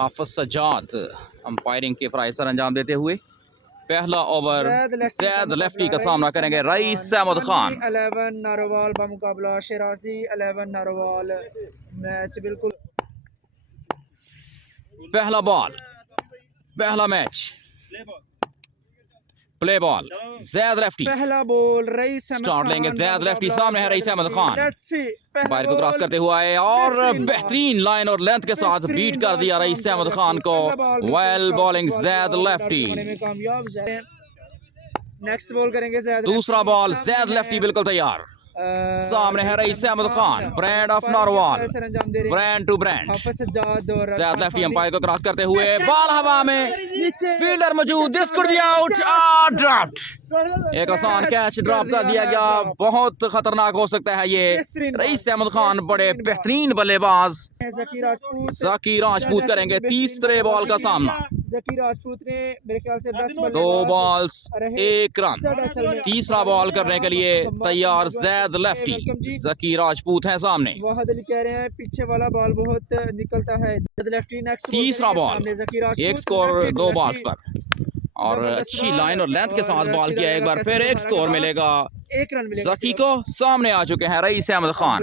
हाफिज Sajjad umpiring के फ़राइज़ sir अंजाम देते हुए पहला ओवर ज़ाहद लेफ्टी का सामना करेंगे रईस अहमद खान। एलेवन नारोवाल बमुकाबला शीराजी 11 नारोवाल मैच बिल्कुल पहला बॉल पहला मैच प्ले बॉल ज़ाहद लेफ्टी पहला बॉल रईस स्टार्ट लेंगे ज़ाहद लेफ्टी। सामने है रईस अहमद खान, बाहर को क्रॉस करते हुआ है और बेहतरीन लाइन और लेंथ के साथ बीट कर दिया रईस अहमद खान को। Well bowling Zahid lefty. Next ball करेंगे ज़ाहद। दूसरा बॉल ज़ाहद लेफ्टी बिल्कुल तैयार। सामने है Rais Ahmed Khan, brand of Narowal, brand to brand. Hafiz Sajjad और ज़ाहद लेफ्टी अंपायर को क्रॉस करते हुए बॉल हवा में, फील्डर मौजूद, this could be out, dropped. एक आसान कैच ड्रॉप कर दिया गया, बहुत खतरनाक हो सकता है ये। रईस अहमद खान बड़े बेहतरीन बल्लेबाज ज़की राजपूत करेंगे तीसरे बॉल का सामना। ज़की राजपूत ने मेरे ख्याल से 2 बॉल्स 1 रन। तीसरा बॉल करने के लिए तैयार ज़ाहद लेफ्टी। ज़की राजपूत है सामने। वाहद अली कह रहे हैं पीछे वाला बॉल बहुत निकलता है। लेफ्टी नेक्स्ट तीसरा बॉल, एक स्कोर 2 बॉल्स पर और अच्छी लाइन और लेंथ के साथ बॉल किया। एक बार फिर एक स्कोर मिलेगा 1 रन मिलेगा ज़की को। सामने आ चुके हैं रईस अहमद खान।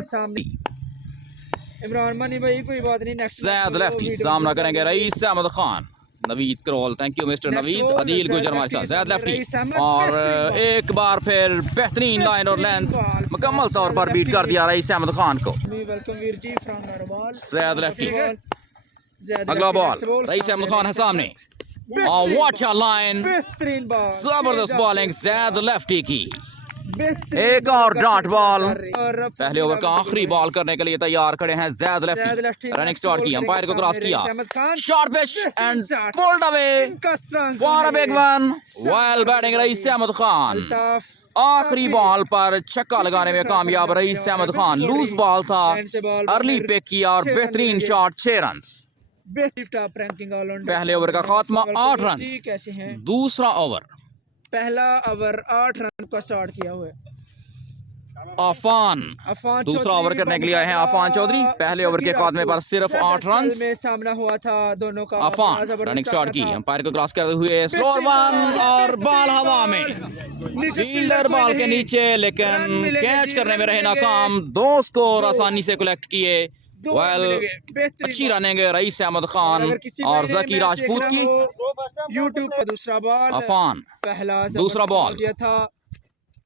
इमरान मनी भाई कोई बात नहीं। नेक्स्ट ज़ाहद लेफ्टी सामना करेंगे Rais Ahmed Khan. Naveed Karol, thank you mister Naveed. Adeel Gujjar हमारे साथ। ज़ाहद लेफ्टी और एक बार फिर बेहतरीन लाइन और लेंथ मुकम्मल तौर पर बीट कर दिया रईस अहमद खान को। ज़ाहद लेफ्टी। अगला बॉल रईस अहमद खान है सामने और व्हाट अ लाइन, जबरदस्त बॉलिंग ज़ाहद लेफ्टी की। एक और डॉट बॉल। पहले ओवर का आखिरी बॉल करने के लिए तैयार खड़े हैं ज़ाहद लेफ्टी। रनिंग स्टार्ट की, अंपायर को क्रॉस किया, short pitch and pulled away for a big one. Well batting Rais Ahmed Khan. आखिरी बॉल पर छक्का लगाने में कामयाब रईस अहमद खान। लूज बॉल था, अर्ली पिक किया और बेहतरीन शॉट, 6 रन। पहले ओवर का खात्मा 8 रन। दूसरा ओवर, पहला ओवर 8 रन का स्टार्ट किया हुआ है। एहसान दूसरा ओवर करने के लिए आए हैं एहसान चौधरी। पहले ओवर के खात्मे पर सिर्फ 8 रन में सामना हुआ था दोनों का। एहसान रनिंग स्टार्ट की, अंपायर को क्रॉस करते हुए स्लोअर वन और बॉल हवा में, फील्डर बॉल के नीचे लेकिन कैच करने में रहे नाकाम। 2 स्कोर आसानी से कलेक्ट किए। अच्छी रनिंग है रईस अहमद खान और ज़की राजपूत की। यूट्यूब पर दूसरा बॉल एहसान, पहला दूसरा बॉल था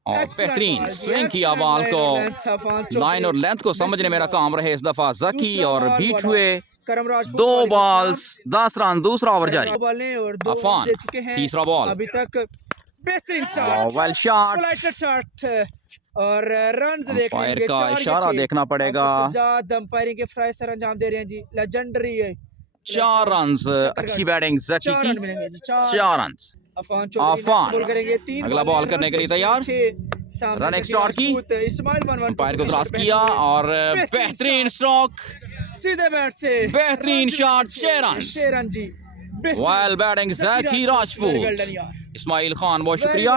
और बेहतरीन स्विंग किया बॉल को। लाइन और लेंथ को समझने में नाकाम रहे इस दफा ज़की और बीट हुए। 2 बॉल्स 10 रन। दूसरा ओवर जारी। एहसान तीसरा बॉल, अभी तक बेहतरीन वेल शॉट और रन्स अंपायर का इशारा देखना पड़ेगा। अंपायरिंग के फ्राई सर अंजाम दे रहे हैं जी, लेजेंडरी है। 4 रन। अच्छी बैटिंग ज़की की, 4 रन। एहसान अगला बॉल करने के लिए तैयार। रनिंग स्टार्ट की, अंपायर को क्रॉस किया और बेहतरीन स्ट्रोक, सीधे बैट से बेहतरीन शॉट, 6 रन जी। Well batting Zaki Rajput. इस्माइल खान बहुत शुक्रिया।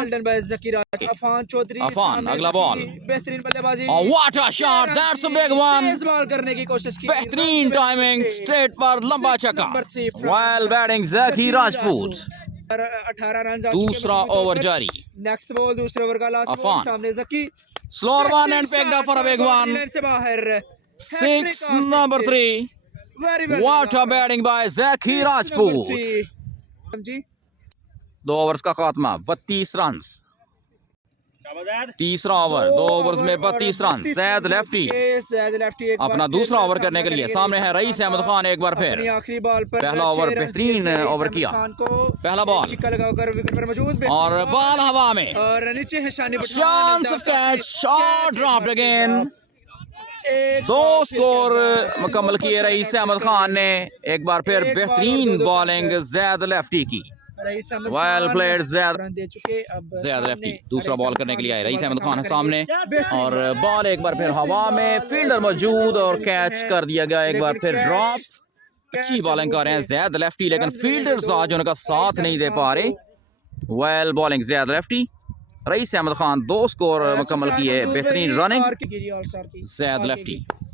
अफान चौधरी। एहसान अगला बॉल, बेहतरीन बल्लेबाजी, what a shot, that's a big one. Ball करने की कोशिश की, बेहतरीन टाइमिंग, स्ट्रेट पर लंबा छक्का। Well batting Zaki Rajput. 18 run. दूसरा ओवर जारी। नेक्स्ट बॉल दूसरे ओवर का लास्ट बॉल। सामने Zaki, slower one and picked up for a big one. से बाहर 6 number 3। What a batting by Zaki Rajput ji. 2 overs का खात्मा 32 रन। तीसरा ओवर, 2 ओवर्स में 32 रन। ज़ाहद लेफ्टी अपना दूसरा ओवर करने के लिए सामने है रईस अहमद खान। एक बार फिर आखिरी बॉल पर पहला ओवर बेहतरीन ओवर किया। पहला बॉल और बॉल हवा में और नीचे है शानी, chance of catch, shot dropped again. 2 score मुकम्मल किए रईस अहमद खान ने। एक बार फिर बेहतरीन बॉलिंग ज़ाहद लेफ्टी की। Well played Zahid lefty. दूसरा बॉल करने के लिए आए रईस अहमद खान है सामने और बॉल एक बार फिर हवा में, फील्डर मौजूद और कैच कर दिया गया। एक बार फिर ड्रॉप। अच्छी बॉलिंग कर रहे हैं ज़ाहद लेफ्टी लेकिन फील्डर्स आज उनका साथ नहीं दे पा रहे। Well bowling Zahid lefty. Rais Ahmed Khan 2 score मुकम्मल किए। बेहतरीन running Zahid lefty.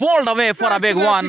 pulled away for a big one.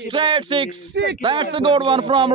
straight 6, that's a good one from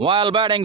while batting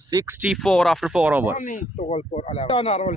64 after 4 overs.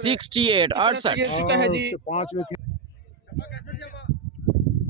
68-68.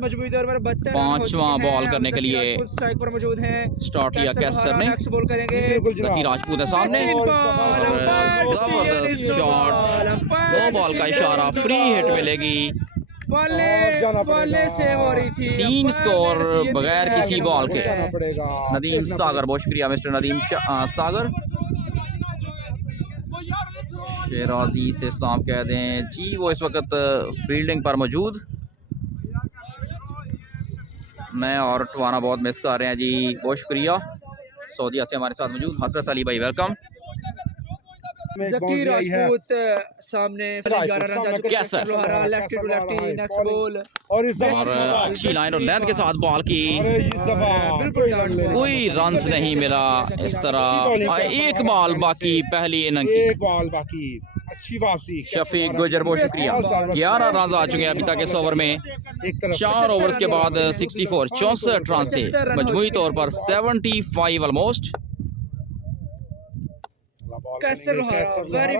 मजबूरी दौर पर 72 पांचवां बॉल करने के लिए स्ट्राइक पर मौजूद हैं। स्टार्ट किया कैसर ने, नेक्स्ट बॉल करेंगे जकी राजपूत है सामने और जबरदस्त शॉट, नो बॉल का इशारा, फ्री हिट मिलेगी। बॉले सेव हो रही थी। 3 स्कोर बगैर किसी बॉल के। नदीम सागर, बहुत शुक्रिया मिस्टर नदीम सागर। शीराजी से इस्लाम कह दें जी, वो इस वक्त फील्डिंग पर मौजूद। मैं और टवाना बहुत मिस कर रहे हैं जी, बहुत शुक्रिया। सऊदीया से हमारे साथ मौजूद हसरत अली भाई, वेलकम। जकी राजपूत सामने Qaiser lefty to lefty, next ball और अच्छी लाइन और लेंथ के साथ बॉल की, कोई रन्स नहीं मिला। इस तरह एक बॉल बाकी पहली इनिंग की, एक बॉल बाकी, अच्छी वापसी। शफीक गुजर, बहुत शुक्रिया। 11 रन आ चुके हैं अभी तक इस ओवर में। 4 ओवर्स के बाद 64, 64 रन से मजमूई तौर पर 75 ऑलमोस्ट।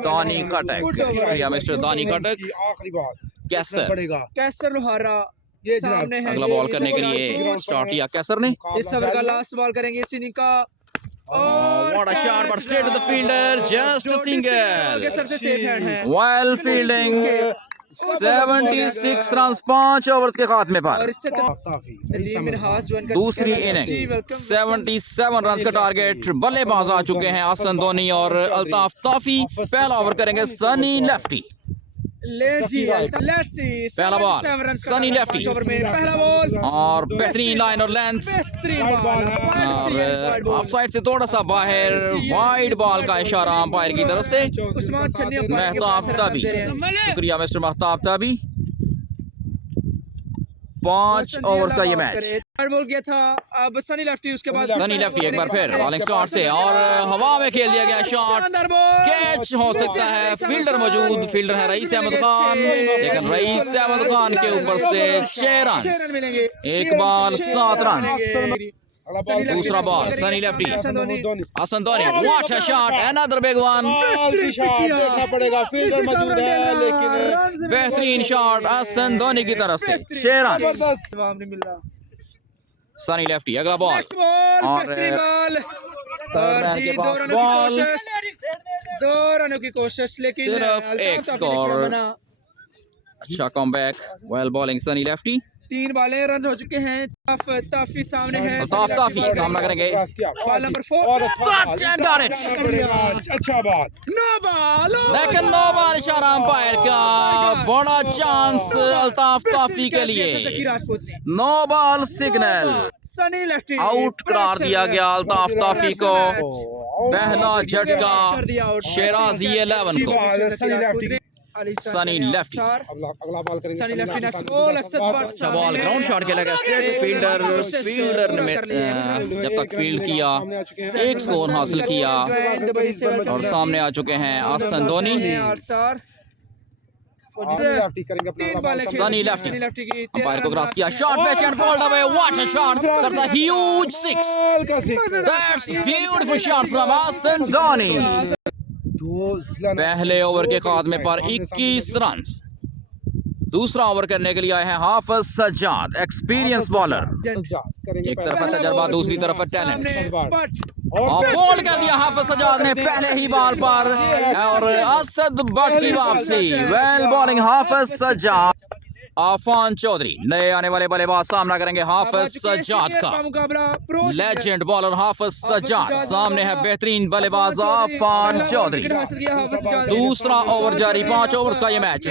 दानी खटक, शुक्रिया मिस्टर दानी खटक। आखिरी बॉल कैसर, कैसर लोहारा सामने है। अगला बॉल करने के लिए स्टार्ट किया कैसर ने। इस ओवर का लास्ट बॉल करेंगे इस इनिंग का। What a shot, but straight to the fielder, just a single. सबसे सेफ हैंड है। While fielding 76 रन 5 ओवर्स के खात्मे पर। दूसरी इनिंग 77 रन का टारगेट, बल्लेबाज आ चुके हैं एहसन धोनी और अल्ताफ ताफी। पहला ओवर करेंगे सनी लेफ्टी। पहला बॉल सनी लेफ्टी और बेहतरीन लाइन और लेंथ और ऑफ साइड से थोड़ा सा बाहर, वाइड बॉल का इशारा अंपायर की तरफ से। महताब ताबी, शुक्रिया मिस्टर महताब ताबी। 5 ओवर्स का ये मैच। बॉल किया था, अब सनी लेफ्टी, उसके बाद सनी लेफ्टी एक बार फिर बॉलिंग स्टार्ट से और हवा में खेल दिया गया शॉट, कैच हो सकता है। फील्डर मौजूद, फील्डर है रईस अहमद खान, लेकिन रईस अहमद खान के ऊपर से 6 रन, एक बॉल 7 रन। दूसरा ball Sunny Lefty, Ehsan Dhoni, what a shot, another big one. देखना पड़ेगा, फील्डर मौजूद है लेकिन बेहतरीन शॉट एहसन धोनी की तरफ से, 6 रन। सनी लेफ्टी, अगला बॉल और जी, दो रनों की कोशिश, लेकिन सिर्फ एक स्कोर। अच्छा comeback, well bowling Sunny lefty. 3 बॉलें, रन हो चुके हैं। ताफी सामने है, ताफी सामना करेंगे। बॉल नंबर 4, अच्छा बॉल, नो बॉल, लेकिन नो बॉल इशारा अंपायर का, बड़ा चांस अल्ताफ ताफी के लिए। No ball signal, Sunny Lefty out करार दिया गया अल्ताफ ताफी को। पहला झटका शीराजी 11 को। सनी लेफ्टी, अगला बॉल करेंगे सनी लेफ्टी, नेक्स्ट बॉल अच्छा बॉल ग्राउंड शॉट के लगा स्ट्रेट फील्डर ने जब तक फील्ड किया 1 स्कोर हासिल किया और सामने आ चुके हैं एहसन धोनी। सनी लेफ्टी, अंपायर को क्रॉस किया, shot batch and fold away, what a shot, that's a huge 6, that's beautiful shot from Ehsan Dhoni. पहले ओवर के खात्मे पर 21 रन। दूसरा ओवर करने के लिए आए हैं हाफिज सज्जाद, एक्सपीरियंस बॉलर। एक तरफ तजर्बा, दूसरी तरफ टैलेंट। और बोल्ड कर दिया हाफिज सज्जाद ने पहले ही बॉल पर और असद बट की वापसी। Well bowling Hafiz Sajjad. एहफान चौधरी नए आने वाले बल्लेबाज सामना करेंगे हाफिज सज्जाद का। लेजेंड बॉलर हाफिज सज्जाद, सामने है बेहतरीन बल्लेबाज एहफान चौधरी। दूसरा ओवर जारी, 5 ओवर्स का ये मैच।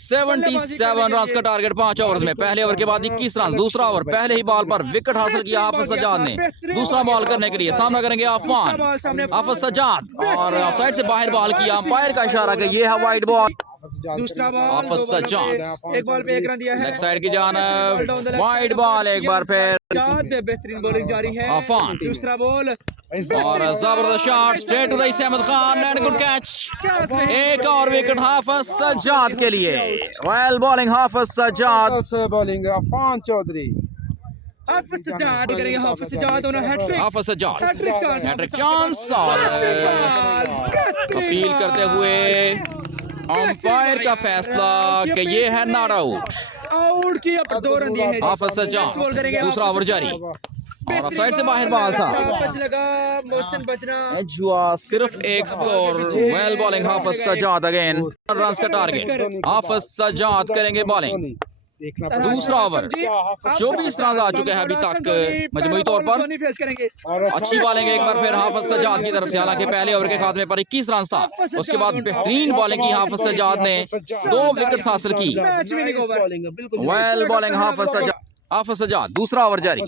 77 रन का टारगेट 5 ओवर्स में। पहले ओवर के बाद 21 रन। दूसरा ओवर, पहले ही बॉल पर विकेट हासिल किया हाफिज सज्जाद ने। दूसरा बॉल करने के लिए सामना करेंगे एहफान, हाफिज सज्जाद और ऑफ साइड से बाहर बॉल किया, अंपायर का इशारा कि ये है वाइड बॉल। दूसरा बॉल हाफिज सज्जाद, एक बॉल पे 1 रन दिया है। लेग साइड की जानिब वाइड बॉल, एक बार फिर बेहतरीन बॉलिंग जारी है। एहफान, दूसरा बॉल और जबरदस्त shot straight to Rais Ahmed Khan and good catch. एक और विकेट हाफिज सज्जाद के लिए। Well bowling Hafiz Sajjad, bowling Ehfan Chaudhry. Hafiz Sajjad करेंगे, हाफिज सज्जाद दोनों hattrick, Hafiz Sajjad hattrick chance chance और अपील करते हुए अंपायर का फैसला कि ये है नॉट आउट। आउट किया पर 2 रन दिए हैं। हाफिज सज्जाद बॉल करेंगे दूसरा ओवर जारी और ऑफसाइड से बाहर बॉल था। बच लगा मोशन बचना एज हुआ सिर्फ एक score. Well bowling Hafiz Sajjad again run का टारगेट। हाफिज सज्जाद करेंगे बॉलिंग। दूसरा ओवर 24 रन आ चुके हैं अभी तक मजमूई तौर पर। अच्छी बॉलिंग एक बार फिर हाफिज सज्जाद की तरफ से, हालांकि पहले ओवर के खात्मे पर 21 रन था। उसके बाद बेहतरीन बॉलिंग की हाफिज सज्जाद ने 2 विकेट हासिल की। Well bowling Hafiz Sajjad. हाफिज सज्जाद दूसरा ओवर जारी,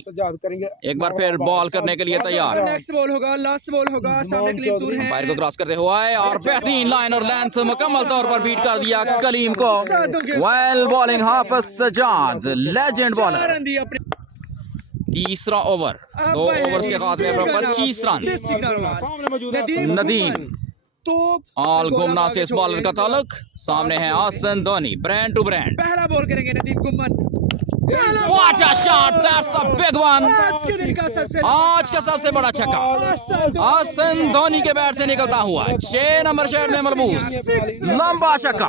एक बार फिर बॉल करने के लिए तैयार। नेक्स्ट बॉल होगा, लास्ट बॉल होगा, सामने कलीम दूर है। अंपायर को क्रॉस करते हुआ है और बेहतरीन लाइन और लेंथ मुकम्मल तौर पर बीट कर दिया कलीम को। Well bowling Hafiz Sajjad, legend bowler. तीसरा ओवर 2 ओवर्स के खात्मे पर 25 रन। नदीम ऑल घूमना से इस बॉलर का ताल्लुक। सामने है Ehsan Dhoni, brand to brand. पहला बॉल करेंगे Nadeem Gumman. What a shot! That's a big one. आज का सबसे बड़ा छक्का एहसन धोनी के बैट से निकलता हुआ 6 नंबर शर्ट में मलबूस लंबा छक्का।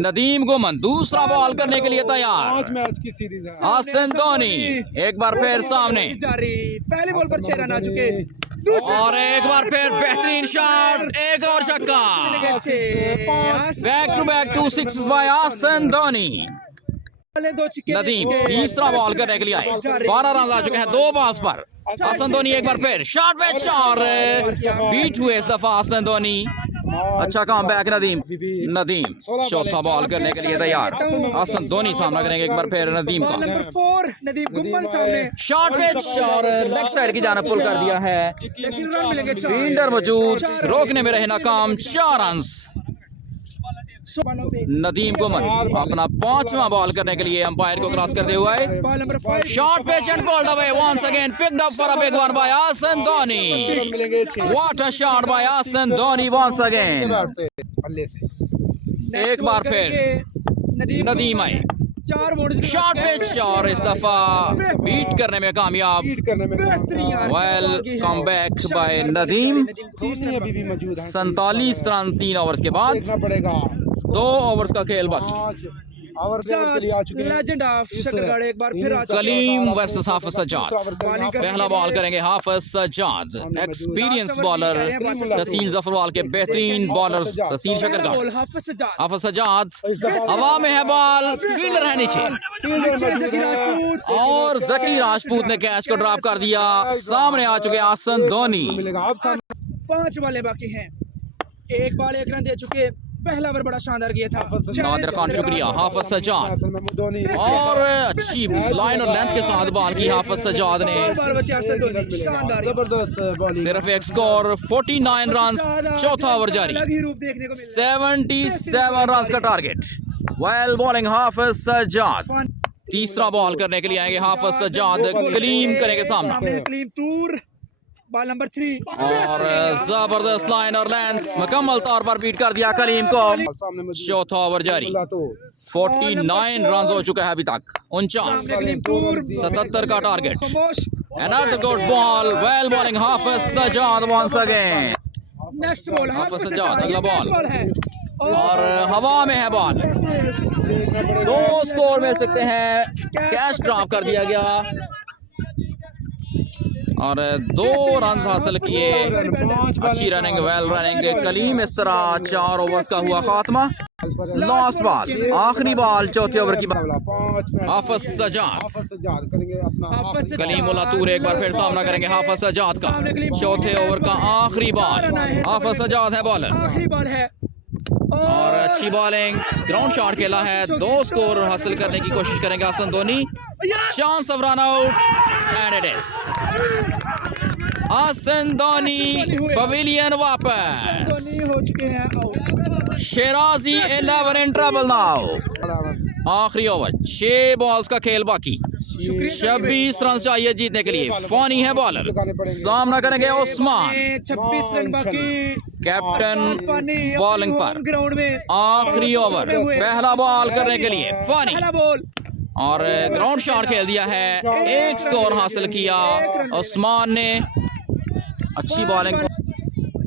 नदीम गुमन दूसरा बॉल करने के लिए तैयार। एहसन धोनी एक बार फिर सामने, पहले बॉल पर 6 रन आ चुके और एक बार फिर बेहतरीन शॉट, एक और छक्का। Back to back 2 sixes by Ehsan Dhoni. Nadeem तीसरा बॉल करने के लिए आए, 12 रन आ चुके हैं 2 बॉल्स पर। एहसन धोनी एक बार फिर शॉट विच और बीट हुए इस दफा एहसन धोनी। अच्छा काम बैक नदीम चौथा बॉल करने के लिए तैयार। एहसन धोनी सामना करेंगे एक बार फिर नदीम का। शॉट विच और लेग साइड की जानिब पुल कर दिया है। फील्डर मौजूद, रोकने में रहे नाकाम। 4 रन। नदीम गुमन अपना 5वां बॉल करने के लिए अंपायर को क्रॉस करते हुए shot pitch and bowled away once again, picked up for a big one by Ehsan Dhoni. What a shot by Ehsan Dhoni once again. एक बार फिर नदीम आए, शॉट पिच और इस दफा बीट करने में कामयाब। Well come back by Nadeem. 47 run 3 overs के बाद, 2 ओवर्स का खेल बाकी। कलीम वर्सेस हाफिज सज्जाद। पहला बॉल करेंगे हाफिज सज्जाद, एक्सपीरियंस बॉलर तहसील जफरवाल के बेहतरीन बॉलर तहसील शकरगार्ड। हाफिज सज्जाद हवा में है बॉल, फील्डर है नीचे और जकी राजपूत ने कैच को ड्रॉप कर दिया। सामने आ चुके एहसन धोनी। 5 बॉलें बाकी हैं, 1 बॉल 1 रन दे चुके। पहला ओवर बड़ा शानदार किया था नादिर खान, शुक्रिया। हाफिज सज्जाद और अच्छी लाइन और लेंथ के साथ बॉल की हाफिज सज्जाद ने। सिर्फ एक स्कोर 49 रन। चौथा ओवर जारी, 77 रन का target. Well bowling Hafiz Sajjad. तीसरा बॉल करने के लिए आएंगे हाफिज सज्जाद, कलीम करेंगे सामना। कलीम तूर बॉल नंबर 3 और जबरदस्त लाइन और लेंथ मुकम्मल तौर पर बीट कर दिया कलीम को। चौथा ओवर जारी, 49 रन हो चुका है अभी तक। 49, 77 का target. Another good ball. Well bowling Hafiz Sajjad once again. Next ball Hafiz Sajjad, अगला बॉल और हवा में है बॉल। 2 स्कोर मिल सकते हैं। कैच ड्रॉप कर दिया गया और 2 रन हासिल किए। अच्छी रनिंग, वेल रनिंग कलीम। इस तरह 4 ओवर्स का हुआ खात्मा। लास्ट बॉल, आखिरी बॉल चौथे ओवर की। हाफिज सज्जाद, कलीम उलातूर एक बार फिर सामना करेंगे हाफिज सज्जाद का। चौथे ओवर का आखिरी बॉल, हाफिज सज्जाद है बॉलर। आखिरी बॉल है और अच्छी बॉलिंग, ग्राउंड शॉट खेला है। 2 स्कोर हासिल करने की कोशिश करेंगे Ehsan Dhoni. Chance of run out and it is Ehsan Dhoni pavilion वापस। हो चुके हैं out. Shirazi 11 in trouble now. आखिरी ओवर, 6 बॉल्स का खेल बाकी। 26 रन चाहिए जीतने के लिए। फानी है बॉलर, सामना करेंगे उस्मान। 26 रन बाकी, कैप्टन बॉलिंग पर। ग्राउंड में आखिरी ओवर, पहला बॉल करने के लिए फानी पहला बॉल और ग्राउंड शॉट खेल दिया है। 1 स्कोर हासिल किया उस्मान ने। अच्छी bowling,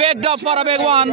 picked up for a big one.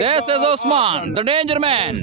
This is Osman, the danger man.